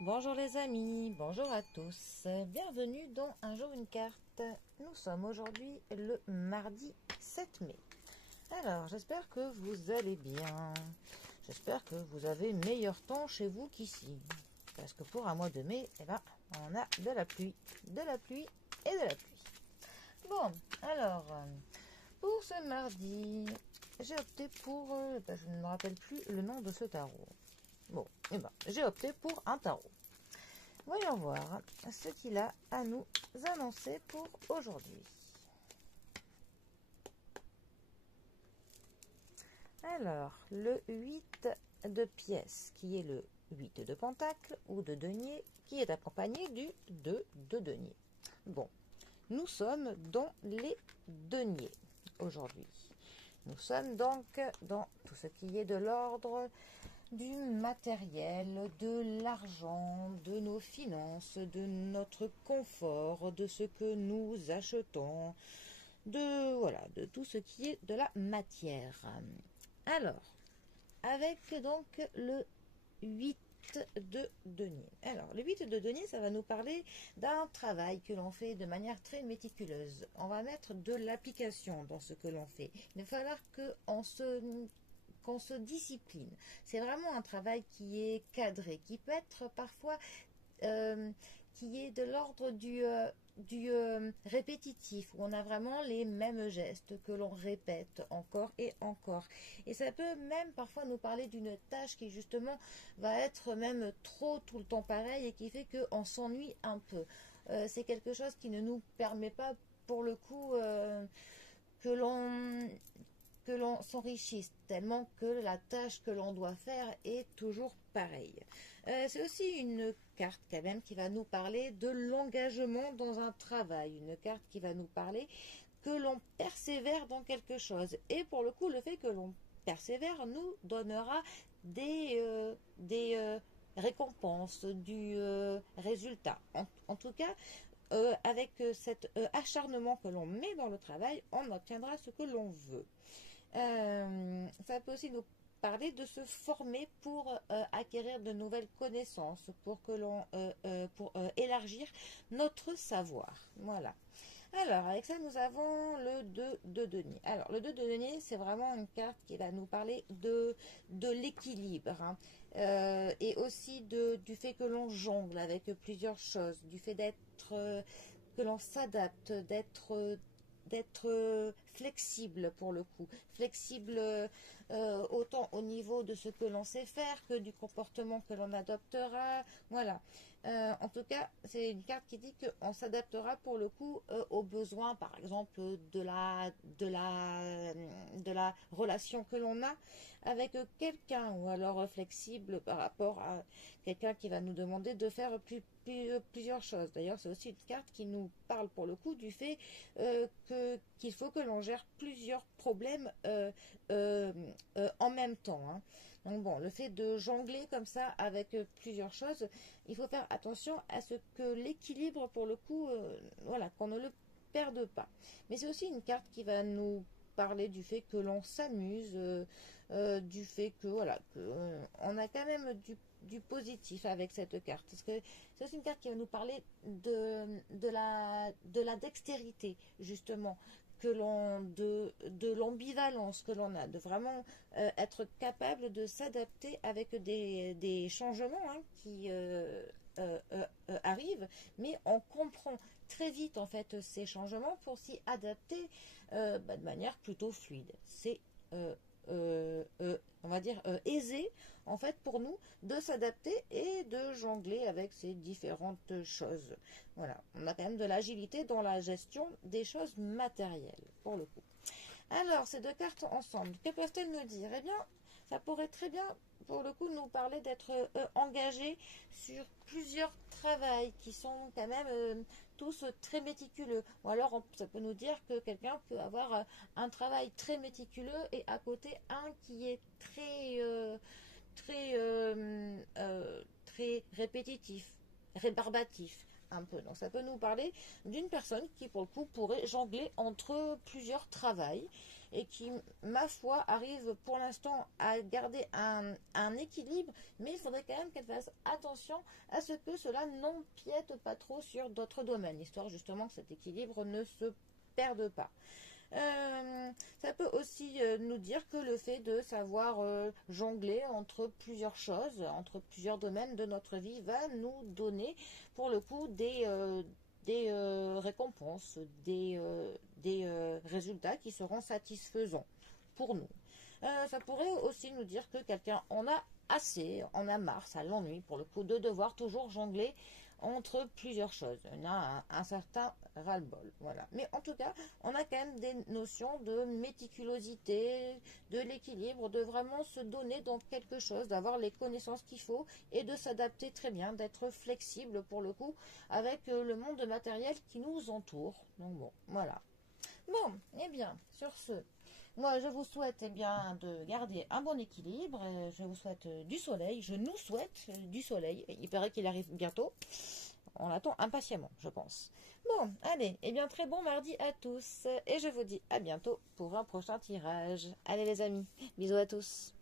Bonjour les amis, bonjour à tous, bienvenue dans Un jour une carte. Nous sommes aujourd'hui le mardi 7 mai. Alors j'espère que vous allez bien, j'espère que vous avez meilleur temps chez vous qu'ici. Parce que pour un mois de mai, on a de la pluie et de la pluie. Bon, alors, pour ce mardi, j'ai opté pour, je ne me rappelle plus le nom de ce tarot. Bon, j'ai opté pour un tarot. Voyons voir ce qu'il a à nous annoncer pour aujourd'hui. Alors, le 8 de pièces, qui est le 8 de pentacle ou de denier, qui est accompagné du 2 de denier. Bon, nous sommes dans les deniers aujourd'hui. Nous sommes donc dans tout ce qui est de l'ordre du matériel, de l'argent, de nos finances, de notre confort, de ce que nous achetons, de tout ce qui est de la matière. Alors, avec donc le 8 de denier. Alors, le 8 de denier, ça va nous parler d'un travail que l'on fait de manière très méticuleuse. On va mettre de l'application dans ce que l'on fait. Il va falloir qu'on se discipline. C'est vraiment un travail qui est cadré, qui peut être parfois qui est de l'ordre du répétitif, où on a vraiment les mêmes gestes que l'on répète encore et encore. Et ça peut même parfois nous parler d'une tâche qui justement va être même trop tout le temps pareil et qui fait qu'on s'ennuie un peu. C'est quelque chose qui ne nous permet pas pour le coup que l'on s'enrichisse, tellement que la tâche que l'on doit faire est toujours pareille. C'est aussi une carte quand même qui va nous parler de l'engagement dans un travail, une carte qui va nous parler que l'on persévère dans quelque chose. Et pour le coup, le fait que l'on persévère nous donnera des récompenses, du résultat. En tout cas, avec cet acharnement que l'on met dans le travail, on obtiendra ce que l'on veut. Ça peut aussi nous parler de se former pour acquérir de nouvelles connaissances, pour élargir notre savoir. Voilà. Alors, avec ça, nous avons le 2 de denier. Alors, le 2 de denier, c'est vraiment une carte qui va nous parler de l'équilibre, hein, et aussi du fait que l'on jongle avec plusieurs choses, du fait que l'on s'adapte, d'être flexible pour le coup, flexible autant au niveau de ce que l'on sait faire que du comportement que l'on adoptera. Voilà. En tout cas, c'est une carte qui dit qu'on s'adaptera pour le coup aux besoins, par exemple, de la relation que l'on a avec quelqu'un, ou alors flexible par rapport à quelqu'un qui va nous demander de faire plusieurs choses. D'ailleurs, c'est aussi une carte qui nous parle pour le coup du fait qu'il faut que l'on gère plusieurs problèmes en même temps, hein. Donc bon, le fait de jongler comme ça avec plusieurs choses, il faut faire attention à ce que l'équilibre, pour le coup, voilà, qu'on ne le perde pas. Mais c'est aussi une carte qui va nous parler du fait que l'on s'amuse, du fait que voilà, on a quand même du positif avec cette carte. Parce que c'est aussi une carte qui va nous parler de la dextérité, justement, de l'ambivalence que l'on a, de vraiment être capable de s'adapter avec des changements, hein, qui arrivent, mais on comprend très vite en fait ces changements pour s'y adapter de manière plutôt fluide. C'est on va dire aisé en fait pour nous de s'adapter et de jongler avec ces différentes choses. Voilà, on a quand même de l'agilité dans la gestion des choses matérielles pour le coup. Alors, ces deux cartes ensemble, que peuvent-elles nous dire? Eh bien, ça pourrait très bien, pour le coup, nous parler d'être engagés sur plusieurs travails qui sont quand même tous très méticuleux. Ou alors, ça peut nous dire que quelqu'un peut avoir un travail très méticuleux et à côté un qui est très répétitif, rébarbatif. Un peu. Donc ça peut nous parler d'une personne qui pour le coup pourrait jongler entre plusieurs travails et qui, ma foi, arrive pour l'instant à garder un équilibre, mais il faudrait quand même qu'elle fasse attention à ce que cela n'empiète pas trop sur d'autres domaines, histoire justement que cet équilibre ne se perde pas. Ça peut aussi nous dire que le fait de savoir jongler entre plusieurs choses, entre plusieurs domaines de notre vie, va nous donner pour le coup des récompenses, des résultats qui seront satisfaisants pour nous. Ça pourrait aussi nous dire que quelqu'un en a assez, en a marre, ça l'ennuie pour le coup de devoir toujours jongler entre plusieurs choses. On a un certain ras-le-bol, voilà. Mais en tout cas, on a quand même des notions de méticulosité, de l'équilibre, de vraiment se donner dans quelque chose, d'avoir les connaissances qu'il faut et de s'adapter très bien, d'être flexible pour le coup avec le monde matériel qui nous entoure. Donc bon, voilà. Bon, eh bien, sur ce, moi je vous souhaite de garder un bon équilibre, je vous souhaite du soleil, je nous souhaite du soleil, il paraît qu'il arrive bientôt, on l'attend impatiemment je pense. Bon, allez, très bon mardi à tous, et je vous dis à bientôt pour un prochain tirage. Allez les amis, bisous à tous.